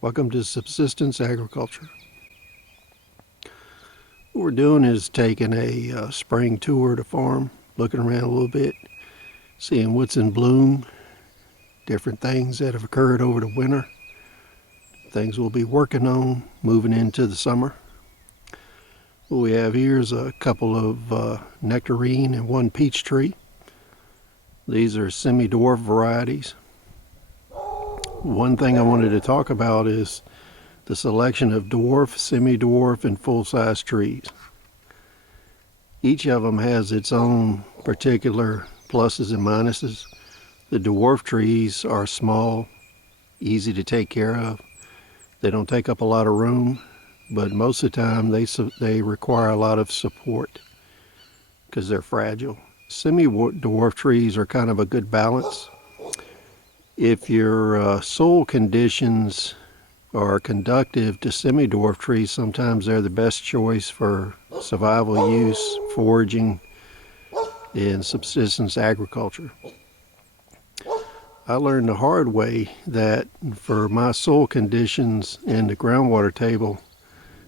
Welcome to subsistence agriculture. What we're doing is taking a spring tour to farm, looking around a little bit, seeing what's in bloom, different things that have occurred over the winter, things we'll be working on moving into the summer. What we have here is a couple of nectarine and one peach tree. These are semi-dwarf varieties. One thing I wanted to talk about is the selection of dwarf, semi-dwarf, and full-size trees. Each of them has its own particular pluses and minuses. The dwarf trees are small, easy to take care of. They don't take up a lot of room, but most of the time they require a lot of support because they're fragile. Semi-dwarf trees are kind of a good balance. If your soil conditions are conducive to semi-dwarf trees, sometimes they're the best choice for survival use, foraging, and subsistence agriculture. I learned the hard way that for my soil conditions and the groundwater table,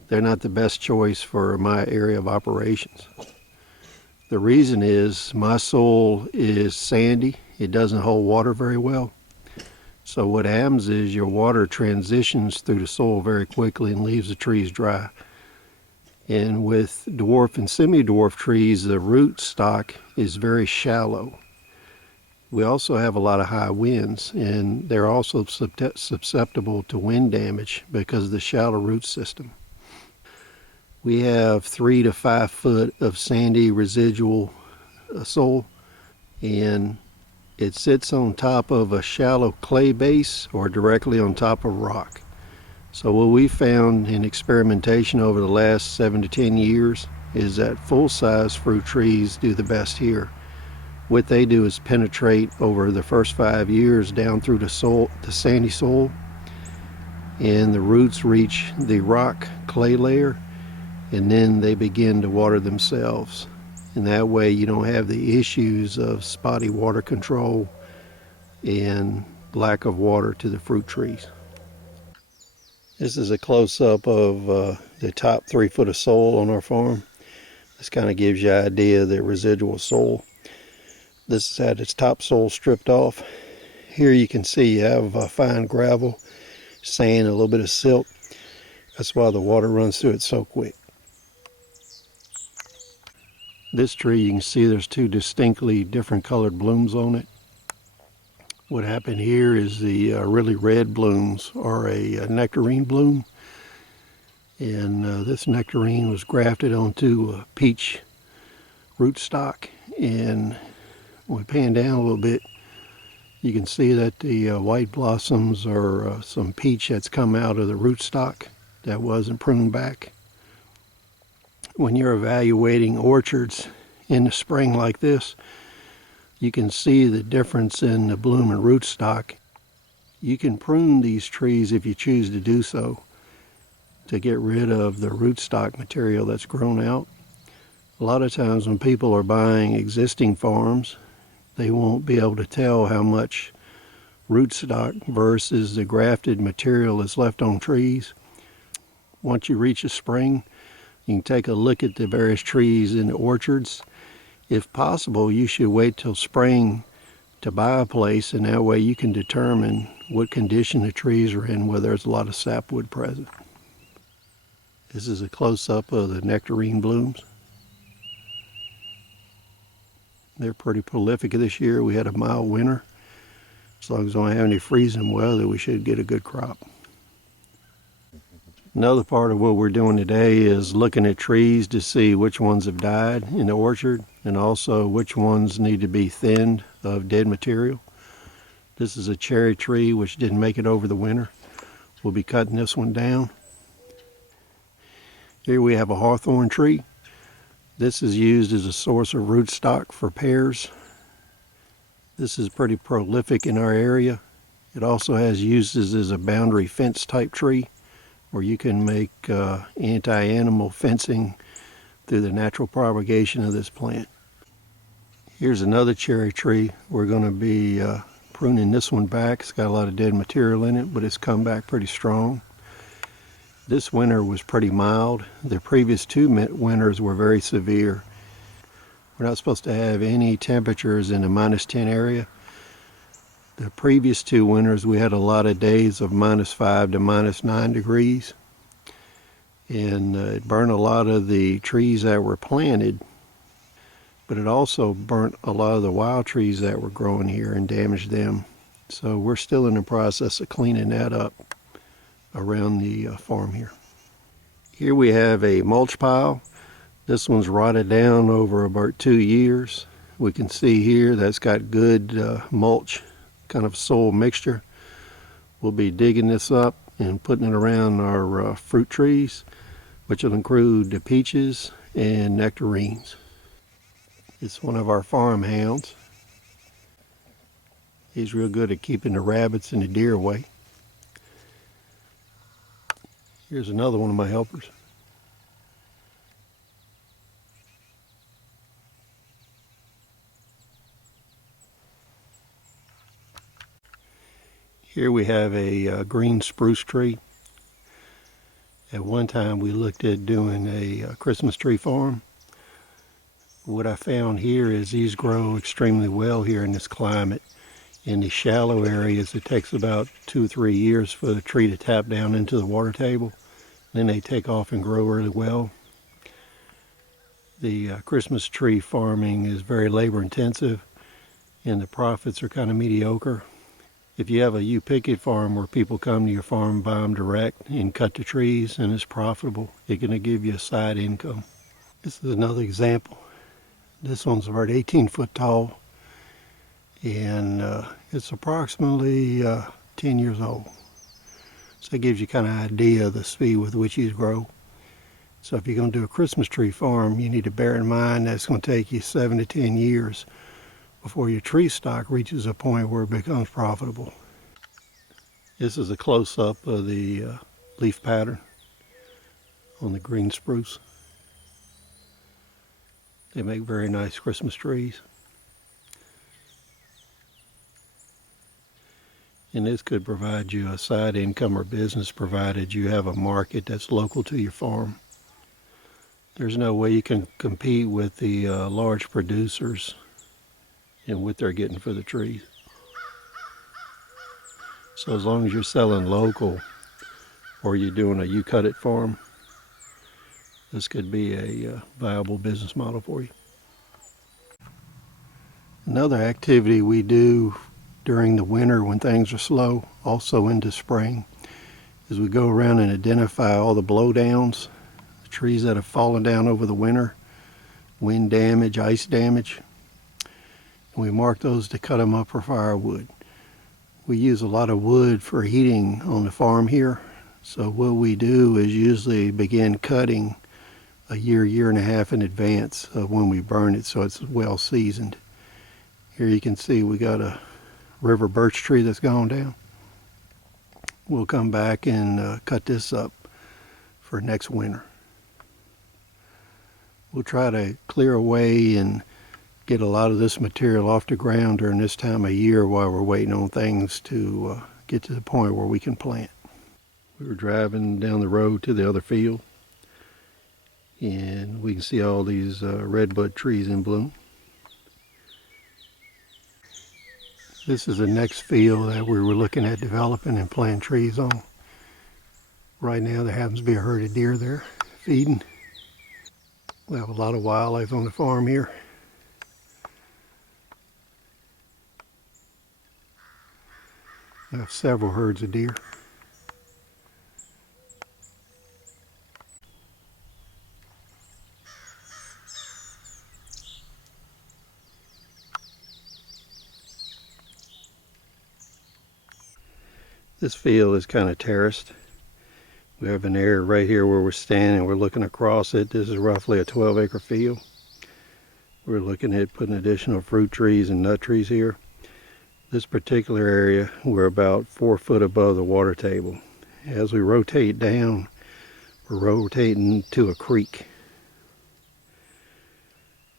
they're not the best choice for my area of operations. The reason is my soil is sandy. It doesn't hold water very well. So what happens is your water transitions through the soil very quickly and leaves the trees dry. And with dwarf and semi-dwarf trees, the root stock is very shallow. We also have a lot of high winds, and they're also susceptible to wind damage because of the shallow root system. We have 3 to 5 foot of sandy residual soil, and it sits on top of a shallow clay base or directly on top of rock. So what we found in experimentation over the last 7 to 10 years is that full-size fruit trees do the best here. What they do is penetrate over the first 5 years down through the soil, the sandy soil, and the roots reach the rock clay layer, and then they begin to water themselves. And that way you don't have the issues of spotty water control and lack of water to the fruit trees. This is a close-up of the top 3 foot of soil on our farm. This kind of gives you an idea of the residual soil. This has had its topsoil stripped off. Here you can see you have fine gravel, sand, a little bit of silt. That's why the water runs through it so quick. This tree, you can see there's 2 distinctly different colored blooms on it. What happened here is the really red blooms are a nectarine bloom. And this nectarine was grafted onto a peach rootstock. And when we pan down a little bit, you can see that the white blossoms are some peach that's come out of the rootstock that wasn't pruned back. When you're evaluating orchards in the spring like this, you can see the difference in the bloom and rootstock. You can prune these trees if you choose to do so to get rid of the rootstock material that's grown out. A lot of times when people are buying existing farms, they won't be able to tell how much rootstock versus the grafted material is left on trees. Once you reach a spring, you can take a look at the various trees in the orchards. If possible, you should wait till spring to buy a place, and that way you can determine what condition the trees are in, whether there's a lot of sapwood present. This is a close-up of the nectarine blooms. They're pretty prolific this year. We had a mild winter. As long as we don't have any freezing weather, we should get a good crop. Another part of what we're doing today is looking at trees to see which ones have died in the orchard and also which ones need to be thinned of dead material. This is a cherry tree which didn't make it over the winter. We'll be cutting this one down. Here we have a hawthorn tree. This is used as a source of rootstock for pears. This is pretty prolific in our area. It also has uses as a boundary fence type tree, where you can make anti-animal fencing through the natural propagation of this plant. Here's another cherry tree we're going to be pruning this one back. It's got a lot of dead material in it, but it's come back pretty strong. This winter was pretty mild. The previous two winters were very severe. We're not supposed to have any temperatures in the -10 area. The previous two winters we had a lot of days of -5 to -9 degrees. And it burned a lot of the trees that were planted, but it also burnt a lot of the wild trees that were growing here and damaged them. So we're still in the process of cleaning that up around the farm here. Here we have a mulch pile. This one's rotted down over about 2 years. We can see here that's got good mulch, kind of soil mixture. We'll be digging this up and putting it around our fruit trees, which will include the peaches and nectarines. It's one of our farm hounds. He's real good at keeping the rabbits and the deer away. Here's another one of my helpers. Here we have a green spruce tree. At one time we looked at doing a Christmas tree farm. What I found here is these grow extremely well here in this climate. In the shallow areas, it takes about 2 or 3 years for the tree to tap down into the water table. Then they take off and grow really well. The Christmas tree farming is very labor intensive and the profits are kind of mediocre. If you have a U-picket farm where people come to your farm, buy them direct and cut the trees and it's profitable, it's going to give you a side income. This is another example. This one's about 18 foot tall and it's approximately 10 years old. So it gives you kind of an idea of the speed with which these grow. So if you're going to do a Christmas tree farm, you need to bear in mind that it's going to take you 7 to 10 years before your tree stock reaches a point where it becomes profitable. This is a close-up of the leaf pattern on the green spruce. They make very nice Christmas trees. And this could provide you a side income or business provided you have a market that's local to your farm. There's no way you can compete with the large producers and what they're getting for the trees. So as long as you're selling local or you're doing a you cut it farm, this could be a viable business model for you. Another activity we do during the winter when things are slow, also into spring, is we go around and identify all the blowdowns, the trees that have fallen down over the winter, wind damage, ice damage. And we mark those to cut them up for firewood. We use a lot of wood for heating on the farm here. So what we do is usually begin cutting a year and a half in advance of when we burn it, so it's well seasoned. Here you can see we got a river birch tree that's gone down. We'll come back and cut this up for next winter. We'll try to clear away and get a lot of this material off the ground during this time of year while we're waiting on things to get to the point where we can plant. We were driving down the road to the other field and we can see all these redbud trees in bloom. This is the next field that we were looking at developing and planting trees on. Right now there happens to be a herd of deer there feeding. We have a lot of wildlife on the farm here. We have several herds of deer. This field is kind of terraced. We have an area right here where we're standing. We're looking across it. This is roughly a 12-acre field. We're looking at putting additional fruit trees and nut trees here. This particular area, we're about 4 foot above the water table. As we rotate down, we're rotating to a creek.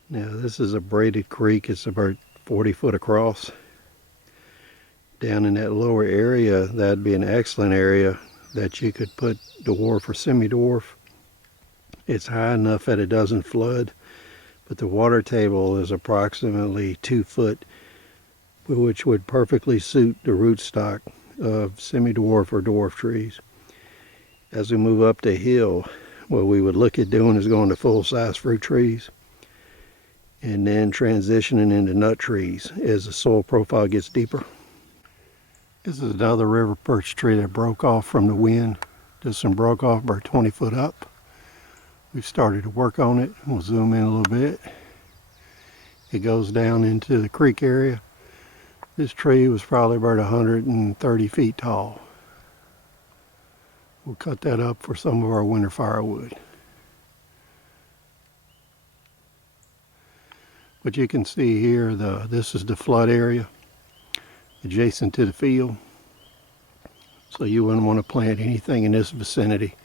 Now this is a braided creek. It's about 40 foot across. down in that lower area, that'd be an excellent area that you could put dwarf or semi-dwarf. It's high enough that it doesn't flood, but the water table is approximately 2 foot, which would perfectly suit the rootstock of semi-dwarf or dwarf trees. As we move up the hill, what we would look at doing is going to full-size fruit trees and then transitioning into nut trees as the soil profile gets deeper. This is another river perch tree that broke off from the wind. Just broke off about 20 foot up. We've started to work on it. We'll zoom in a little bit. It goes down into the creek area. This tree was probably about 130 feet tall. We'll cut that up for some of our winter firewood. But you can see here, this is the flood area adjacent to the field. So you wouldn't want to plant anything in this vicinity.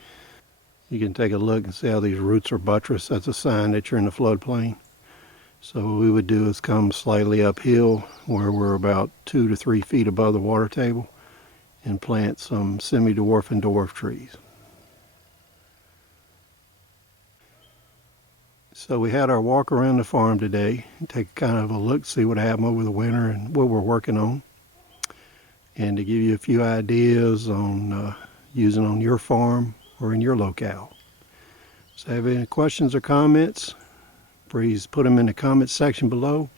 You can take a look and see how these roots are buttressed. That's a sign that you're in the floodplain. So what we would do is come slightly uphill where we're about 2 to 3 feet above the water table and plant some semi-dwarf and dwarf trees. So we had our walk around the farm today, take kind of a look, see what happened over the winter and what we're working on, and to give you a few ideas on using on your farm or in your locale. So if you have any questions or comments, please put them in the comments section below.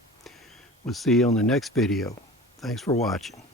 We'll see you on the next video. Thanks for watching.